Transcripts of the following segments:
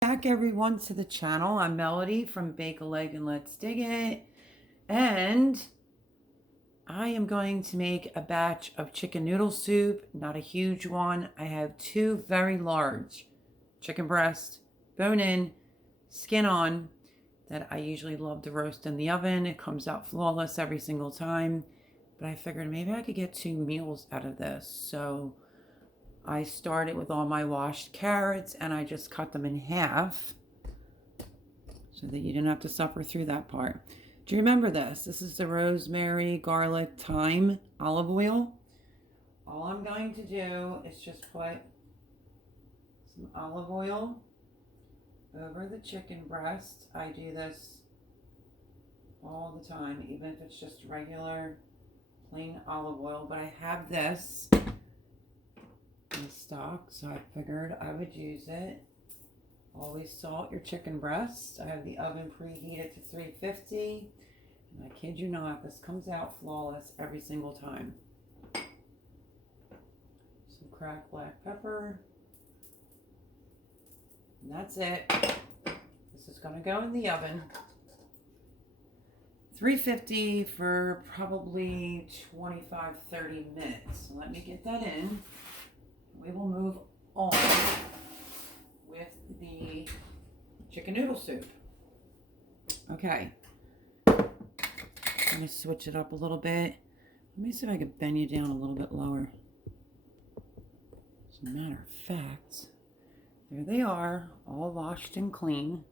Back everyone to the channel. I'm Melody from Bake a Leg and Let's Dig It, and I am going to make a batch of chicken noodle soup. Not a huge one. I have two very large chicken breast, bone in, skin on, that I usually love to roast in the oven. It comes out flawless every single time, but I figured maybe I could get 2 meals out of this. So I started with all my washed carrots and I just cut them in half so that you didn't have to suffer through that part. Do you remember this? This is the rosemary, garlic, thyme, olive oil. All I'm going to do is just put some olive oil over the chicken breast. I do this all the time, even if it's just regular plain olive oil, but I have this in stock, so I figured I would use it. Always salt your chicken breast. I have the oven preheated to 350, and I kid you not, this comes out flawless every single time. Some cracked black pepper, and that's it. This is going to go in the oven 350 for probably 25-30 minutes. So let me get that in. We will move on with the chicken noodle soup. Okay, I'm going to switch it up a little bit. Let me see if I can bend you down a little bit lower. As a matter of fact, there they are, all washed and clean.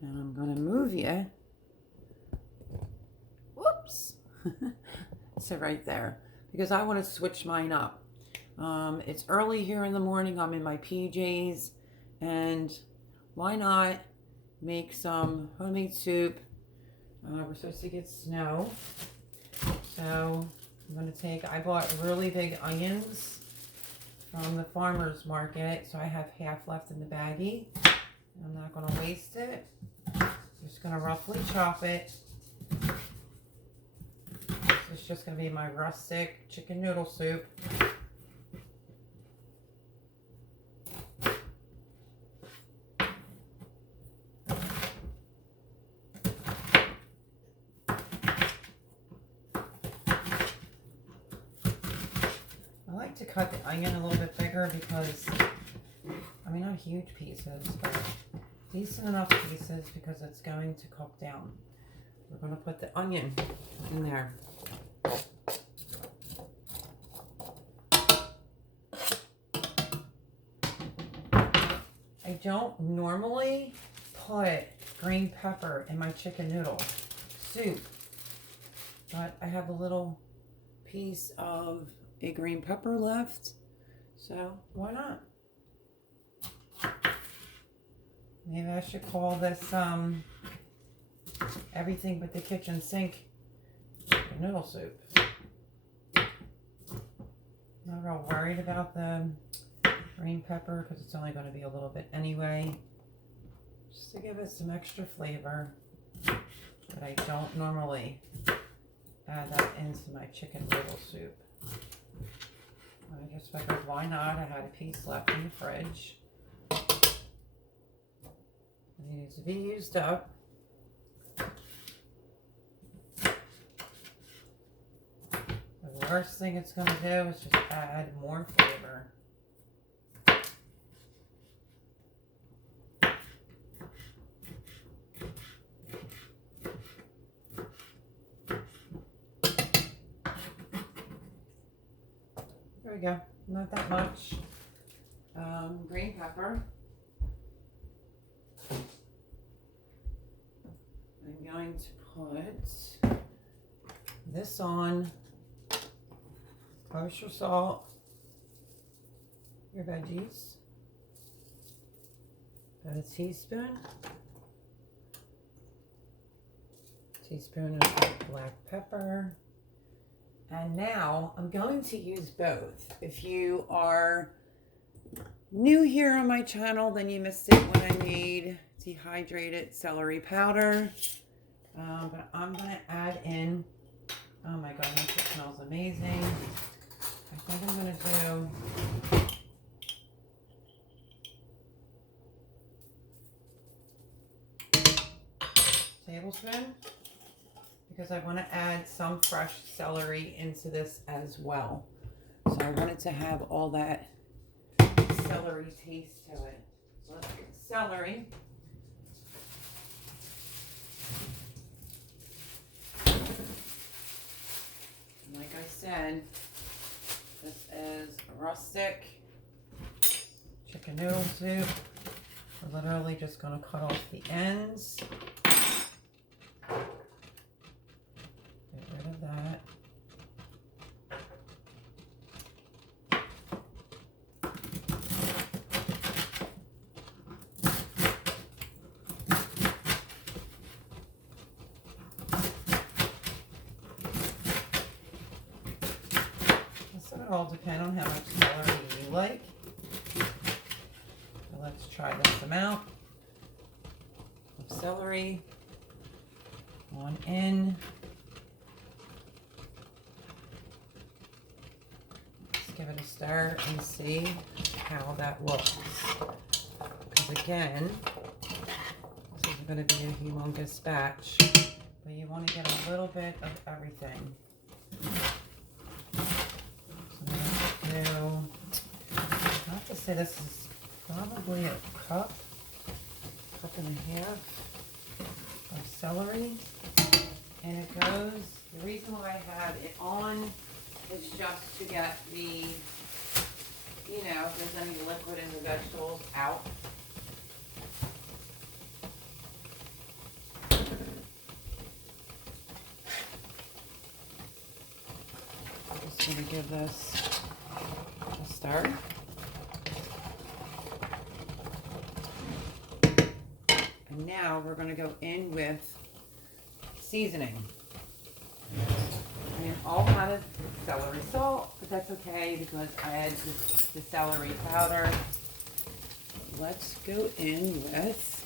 And I'm going to move you. Whoops. So right there, because I want to switch mine up. It's early here in the morning. I'm in my PJs, and why not make some homemade soup? We're supposed to get snow, so I'm going to take, I bought really big onions from the farmer's market, so I have half left in the baggie. I'm not going to waste it. Just going to roughly chop it. This is just going to be my rustic chicken noodle soup. To cut the onion a little bit bigger because, I mean, not huge pieces, but decent enough pieces because it's going to cook down. We're going to put the onion in there. I don't normally put green pepper in my chicken noodle soup, but I have a little piece of a green pepper left, so why not? Maybe I should call this everything but the kitchen sink noodle soup. Not real worried about the green pepper because it's only going to be a little bit anyway, just to give it some extra flavor, but I don't normally add that into my chicken noodle soup. I just figured, why not? I had a piece left in the fridge. It needs to be used up. The worst thing it's going to do is just add more flavor. There we go. Not that much. Green pepper. I'm going to put this on. Kosher salt. Your veggies. About a teaspoon. Teaspoon of black pepper. And now I'm going to use both. If you are new here on my channel, then you missed it when I made dehydrated celery powder. But I'm going to add in, oh my goodness, it smells amazing. I think I'm going to do tablespoon, because I want to add some fresh celery into this as well. So I want it to have all that celery taste to it. So let's get the celery. And like I said, this is Rustic chicken noodle soup. We're literally just going to cut off the ends. Get rid of that. So it all depends on how much celery you like. So let's try this amount of celery on in. Let's give it a stir and see how that looks. Because again, this is going to be a humongous batch, but you want to get a little bit of everything. I have to say this is probably a cup and a half of celery, and it goes, the reason why I have it on is just to get the, you know, if there's any liquid in the vegetables out. I'm just going to give this a stir. And now we're going to go in with seasoning. I am all out of celery salt, but that's okay because I added the celery powder. Let's go in with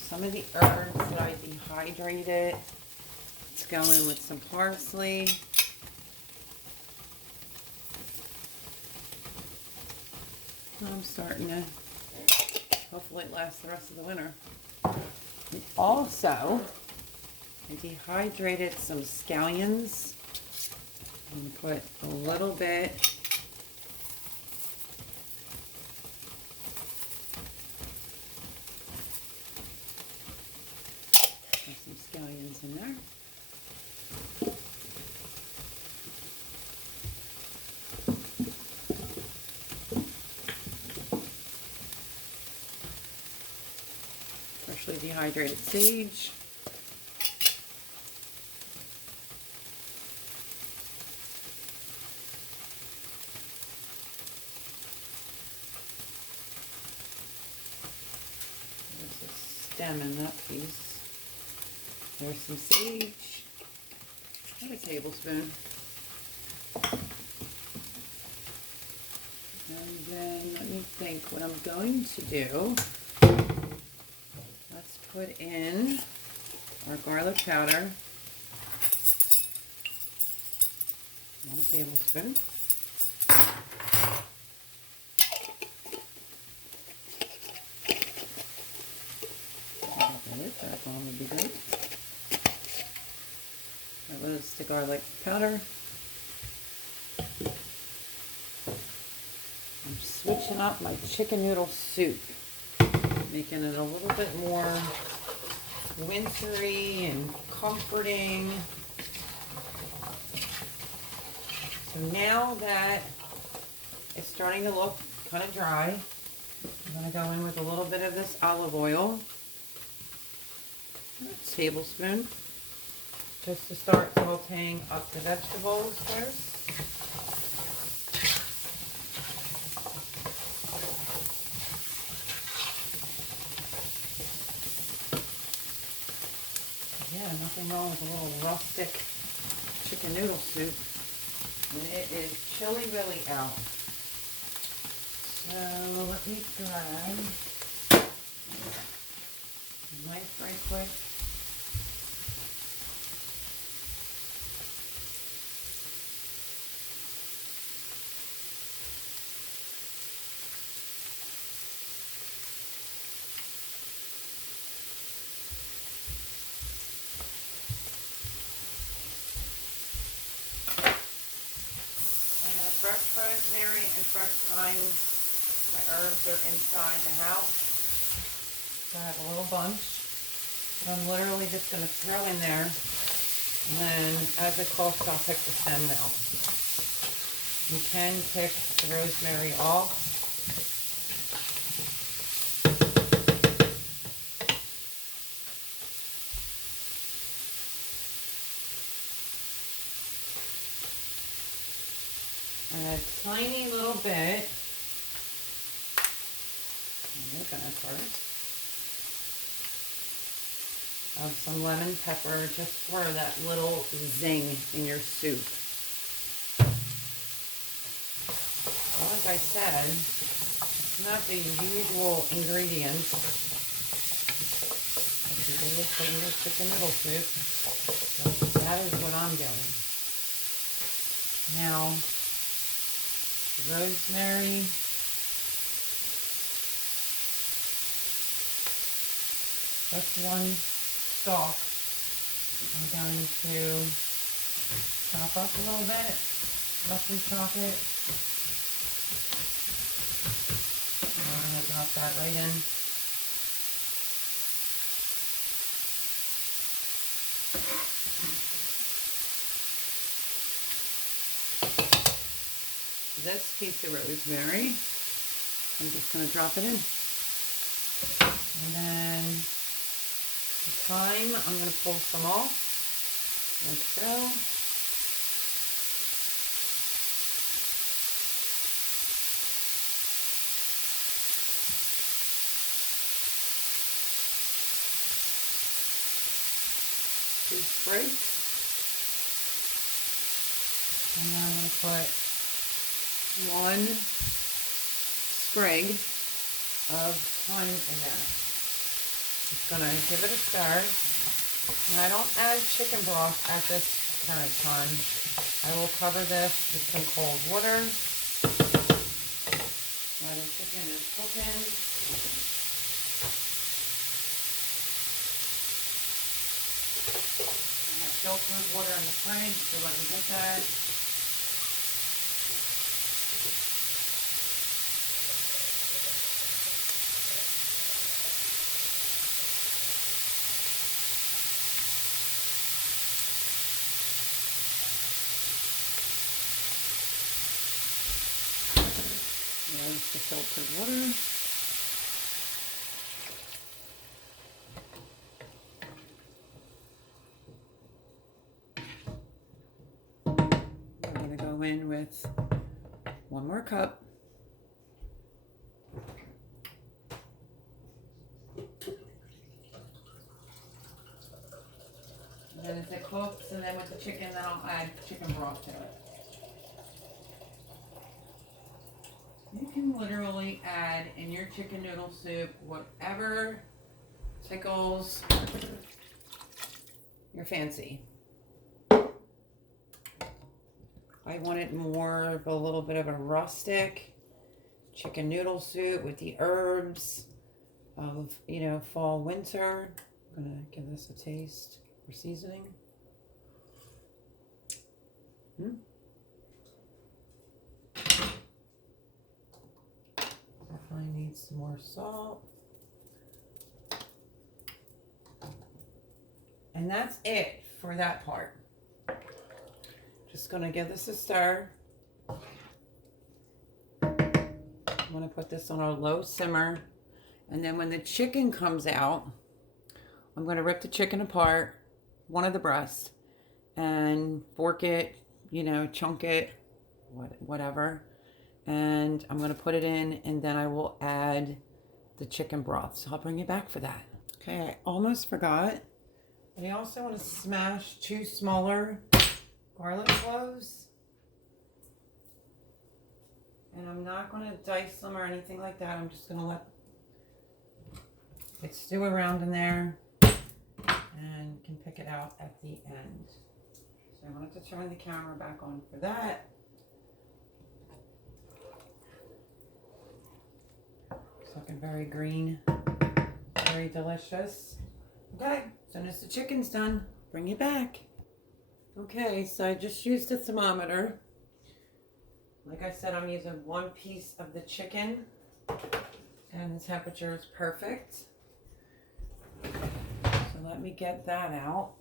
some of the herbs that I dehydrated. Let's go in with some parsley. I'm starting to, hopefully it lasts the rest of the winter. And also, I dehydrated some scallions. I'm going to put a little bit of some scallions in there. Freshly dehydrated sage. There's a stem in that piece. There's some sage. About a tablespoon. And then let me think what I'm going to do. Let's put in our garlic powder. 1 tablespoon. That bomb would be good. That was the garlic powder. I'm switching up my chicken noodle soup, making it a little bit more wintry and comforting. So now that it's starting to look kind of dry, I'm going to go in with a little bit of this olive oil, a tablespoon, just to start sauteing up the vegetables first. Yeah, nothing wrong with a little rustic chicken noodle soup. And it is chilly really out. So let me grab a knife right quick. and fresh thyme. My herbs are inside the house. So I have a little bunch. I'm literally just going to throw in there. And then as it cooks, I'll pick the stem out. You can pick the rosemary off. A tiny little bit. Open it first. Of some lemon pepper just for that little zing in your soup. Well, like I said, it's not the usual ingredients that people would put in their chicken noodle soup. So that is what I'm doing. Now, rosemary, just one stalk. I'm going to chop up a little bit, roughly chop it. And I'm going to drop that right in. This piece of rosemary, I'm just going to drop it in. And then the thyme, I'm going to pull some off, like so. Two sprigs. And then I'm going to put one sprig of thyme in there. Just going to give it a stir. And I don't add chicken broth at this current time. I will cover this with some cold water while the chicken is cooking. I have filtered water in the fridge, so let me get that. There's the filtered water. I'm going to go in with one more cup. And then as it cooks, and then with the chicken, then I'll add chicken broth to it. You can literally add in your chicken noodle soup whatever tickles your fancy. I wanted more of a little bit of a rustic chicken noodle soup with the herbs of, you know, fall, winter. I'm gonna give this a taste for seasoning. Definitely needs some more salt. And that's it for that part. Just gonna give this a stir. I'm gonna put this on a low simmer. And then when the chicken comes out, I'm gonna rip the chicken apart, one of the breasts, and fork it, you know, chunk it, whatever. And I'm going to put it in, and then I will add the chicken broth. So I'll bring you back for that. Okay, I almost forgot. And I also want to smash 2 smaller garlic cloves. And I'm not going to dice them or anything like that. I'm just going to let it stew around in there and can pick it out at the end. So I wanted to turn the camera back on for that. Looking very green, very delicious. Okay, as soon as the chicken's done, bring it back. Okay, so I just used a thermometer. My Like I said, I'm using 1 piece of the chicken and the temperature is perfect. So let me get that out.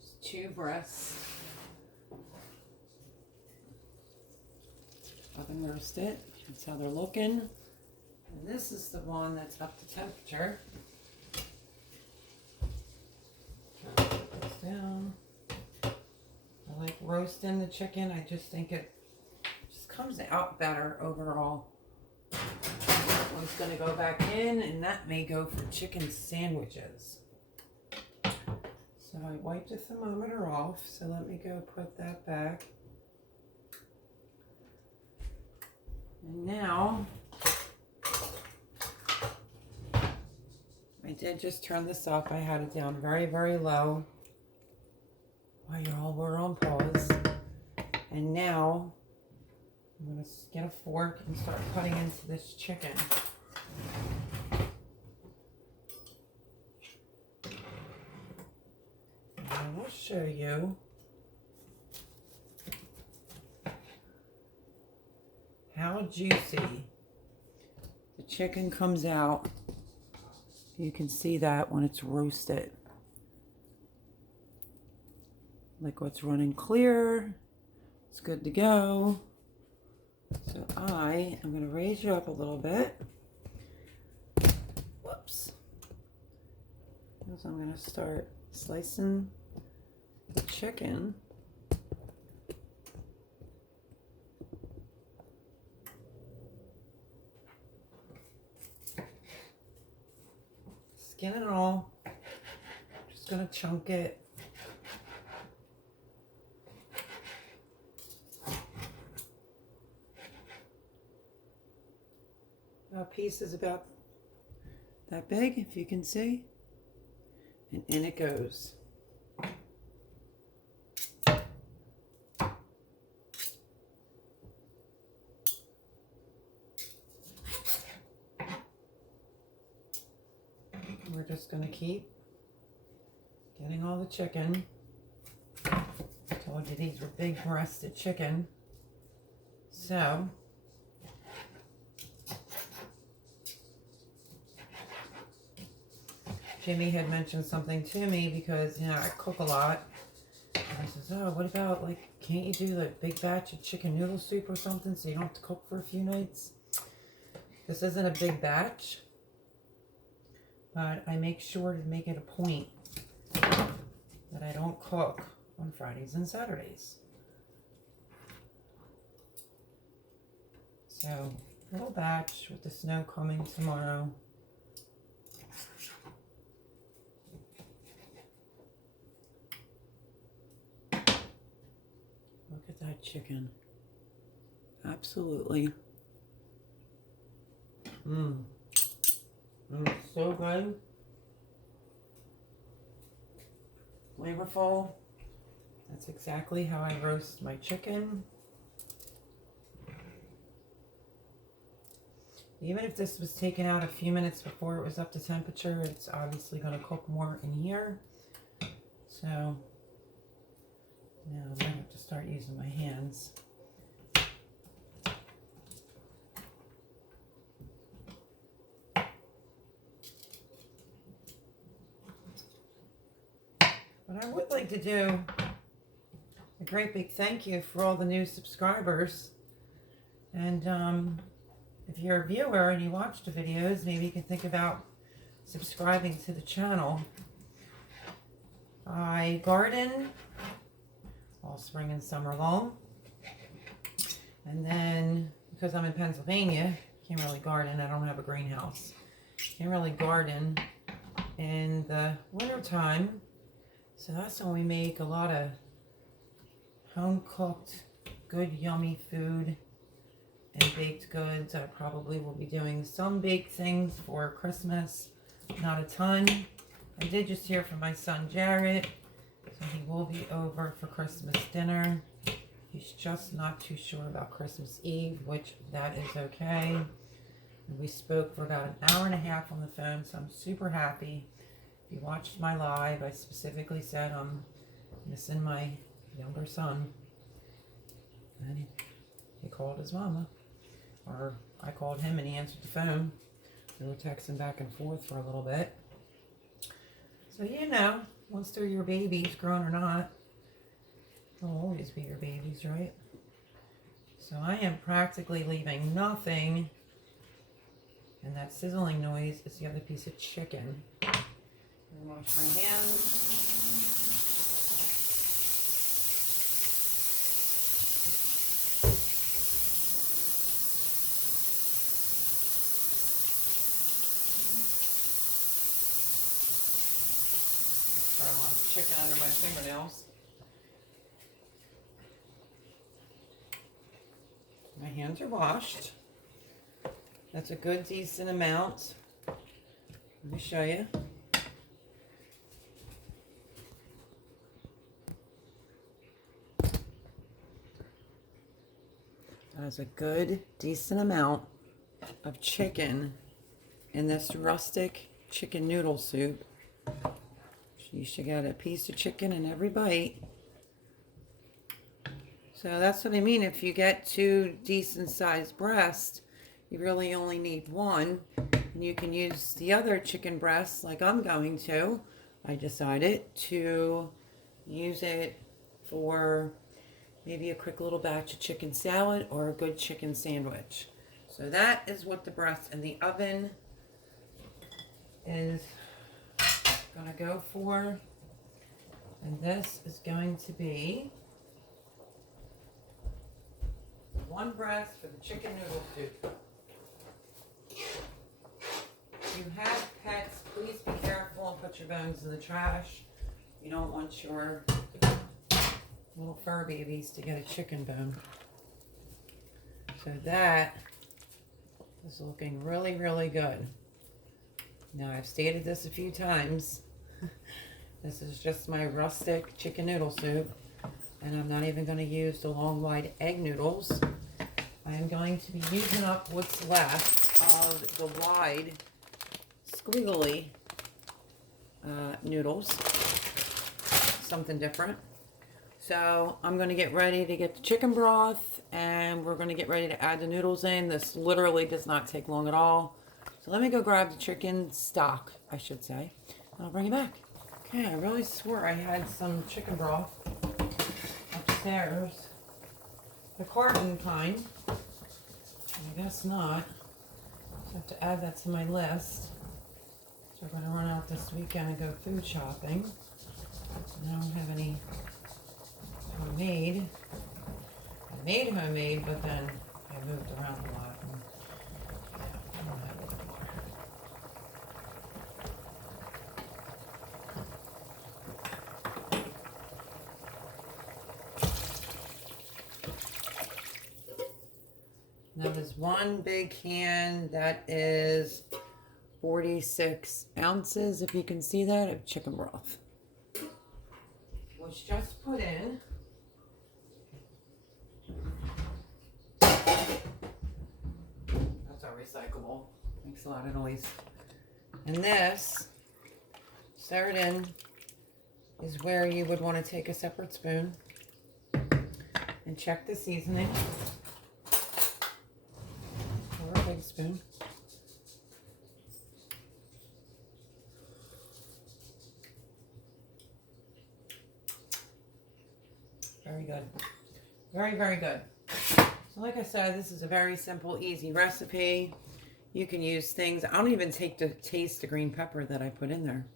Just 2 breasts. Oven roasted. That's how they're looking. And this is the one that's up to temperature. Put this down. I like roasting the chicken. I just think it just comes out better overall. That one's going to go back in, and that may go for chicken sandwiches. So I wiped the thermometer off, so let me go put that back. And now, I did just turn this up. I had it down very, very low while you all were on pause. And now, I'm going to get a fork and start cutting into this chicken. And I will show you how juicy the chicken comes out. You can see that when it's roasted. Like what's running clear. It's good to go. So I am going to raise you up a little bit. Whoops. So I'm going to start slicing the chicken. Skin and all. Just going to chunk it. A piece is about that big, if you can see. And in it goes. We're just going to keep getting all the chicken. I told you these were big breasted chicken. So, Jimmy had mentioned something to me because, you know, I cook a lot. And he says, oh, what about, like, can't you do the big batch of chicken noodle soup or something so you don't have to cook for a few nights? This isn't a big batch, but I make sure to make it a point that I don't cook on Fridays and Saturdays. So, little batch with the snow coming tomorrow. Look at that chicken. Absolutely. It's so good. Flavorful. That's exactly how I roast my chicken. Even if this was taken out a few minutes before it was up to temperature, it's obviously going to cook more in here. So now I might have to start using my hands. But I would like to do a great big thank you for all the new subscribers. And if you're a viewer and you watch the videos, maybe you can think about subscribing to the channel. I garden all spring and summer long. And then, because I'm in Pennsylvania, can't really garden. I don't have a greenhouse. Can't really garden in the winter time. So that's when we make a lot of home-cooked, good, yummy food and baked goods. I probably will be doing some baked things for Christmas, not a ton. I did just hear from my son Jared, so he will be over for Christmas dinner. He's just not too sure about Christmas Eve, which that is okay. And we spoke for about an hour and a half on the phone, so I'm super happy If you watched my live, I specifically said I'm missing my younger son. And he called his mama. Or I called him and he answered the phone. We were texting back and forth for a little bit. So you know, once they're your babies, grown or not, they'll always be your babies, right? So I am practically leaving nothing. And that sizzling noise is the other piece of chicken. Wash my hands. I want chicken under my fingernails. My hands are washed. That's a good, decent amount. Let me show you. That's a good, decent amount of chicken in this rustic chicken noodle soup. You should get a piece of chicken in every bite. So that's what I mean. If you get 2 decent sized breasts, you really only need 1. And you can use the other chicken breasts like I'm going to. I decided to use it for maybe a quick little batch of chicken salad or a good chicken sandwich. So that is what the breast in the oven is gonna go for. And this is going to be 1 breast for the chicken noodle soup. If you have pets, please be careful and put your bones in the trash. You don't want your little fur babies to get a chicken bone. So that is looking really, really good. Now, I've stated this a few times. This is just my rustic chicken noodle soup, and I'm not even going to use the long wide egg noodles. I am going to be using up what's left of the wide squiggly noodles. Something different. So I'm going to get ready to get the chicken broth, and we're going to get ready to add the noodles in. This literally does not take long at all. So let me go grab the chicken stock, I should say, and I'll bring it back. Okay, I really swore I had some chicken broth upstairs. The carton kind. I guess not. Just have to add that to my list. So we're going to run out this weekend and go food shopping. I don't have any homemade. I made homemade, but then I moved around a lot. And, yeah, I don't have it anymore. That is 1 big can. That is 46 ounces, if you can see that, of chicken broth. Was just put in. That's our recyclable. Makes a lot of noise. And this, stir it in, is where you would want to take a separate spoon and check the seasoning. Or a big spoon. Very good. Very, very good. So like I said, this is a very simple, easy recipe. You can use things. I don't even taste the green pepper that I put in there.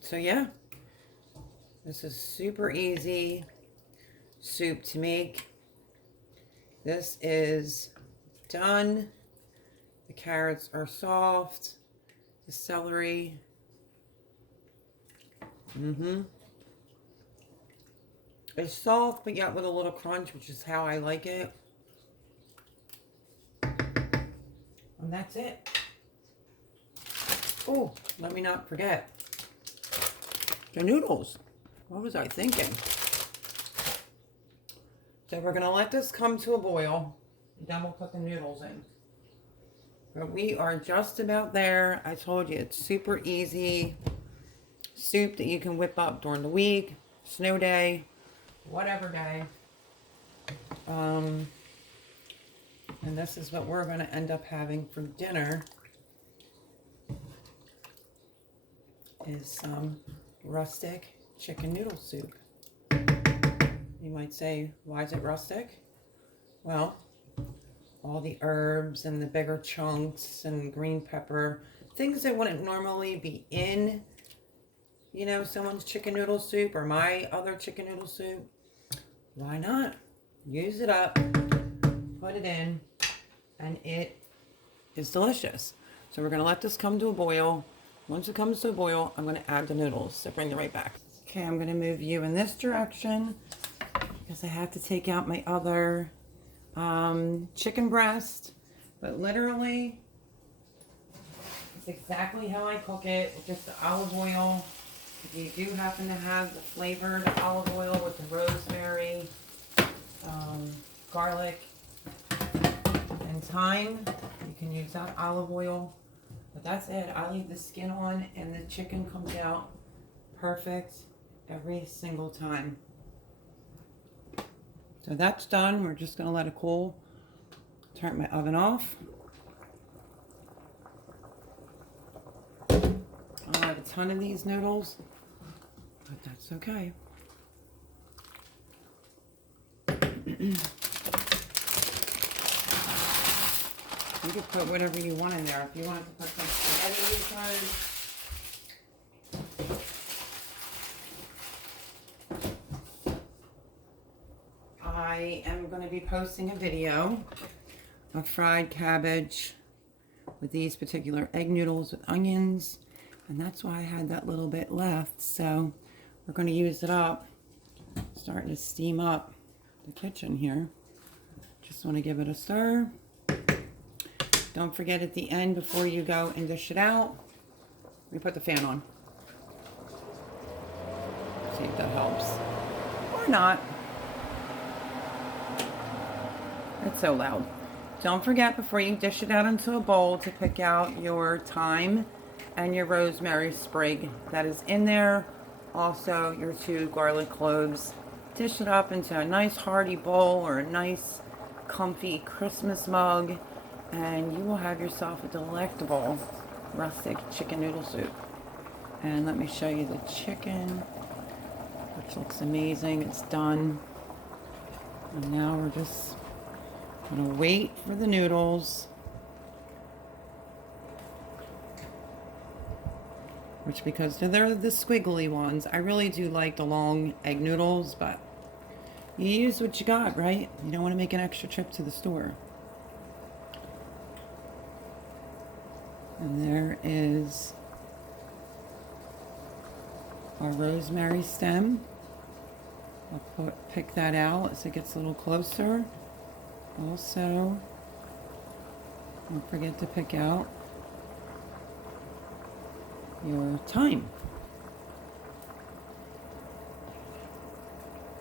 So yeah, this is super easy soup to make. This is done. The carrots are soft. The celery. It's soft, but yet with a little crunch, which is how I like it. And that's it. Oh, let me not forget the noodles. What was I thinking? So we're going to let this come to a boil. Then we'll put the noodles in. But we are just about there. I told you it's super easy soup that you can whip up during the week, snow day, whatever day. And this is what we're going to end up having for dinner, is some rustic chicken noodle soup. You might say, why is it rustic? Well, all the herbs and the bigger chunks and green pepper, things that wouldn't normally be in, you know, someone's chicken noodle soup or my other chicken noodle soup. Why not? Use it up, put it in, and it is delicious. So we're going to let this come to a boil. Once it comes to a boil, I'm going to add the noodles. So bring it right back. Okay, I'm going to move you in this direction because I have to take out my other chicken breast. But literally, it's exactly how I cook it. It's just the olive oil. If you do happen to have the flavored olive oil with the rosemary, garlic, and thyme, you can use that olive oil. But that's it. I leave the skin on and the chicken comes out perfect every single time. So that's done. We're just going to let it cool. Turn my oven off. I have a ton of these noodles, but that's okay. You can put whatever you want in there. If you want to put some spaghetti, you can. I am going to be posting a video of fried cabbage with these particular egg noodles with onions, and that's why I had that little bit left. So we're going to use it up. Starting to steam up the kitchen here. Just want to give it a stir. Don't forget at the end, before you go and dish it out, we put the fan on. See if that helps. Or not. It's so loud. Don't forget, before you dish it out into a bowl, to pick out your thyme and your rosemary sprig that is in there. Also, your 2 garlic cloves. Dish it up into a nice hearty bowl or a nice comfy Christmas mug, and you will have yourself a delectable rustic chicken noodle soup. And let me show you the chicken, which looks amazing. It's done. And now we're just gonna wait for the noodles, which, because they're the squiggly ones, I really do like the long egg noodles, but you use what you got, right? You don't want to make an extra trip to the store. And there is our rosemary stem. I'll pick that out as it gets a little closer. Also, don't forget to pick out your thyme.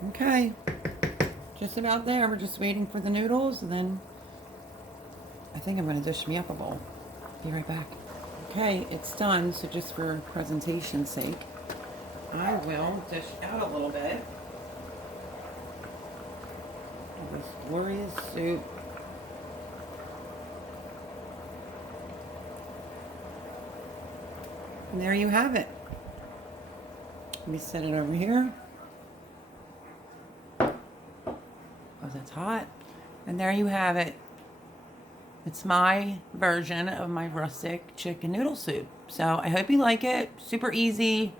Okay, just about there. We're just waiting for the noodles, and then I think I'm going to dish me up a bowl. Be right back. Okay, it's done. So just for presentation's sake, I will dish out a little bit of this glorious soup. And there you have it. Let me set it over here. Oh, that's hot. And there you have it. It's my version of my rustic chicken noodle soup. So I hope you like it. Super easy.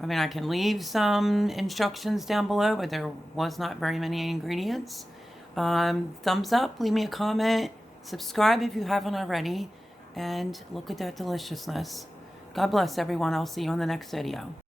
I mean, I can leave some instructions down below, but there was not very many ingredients. Thumbs up, leave me a comment, subscribe if you haven't already, and look at that deliciousness. God bless everyone. I'll see you on the next video.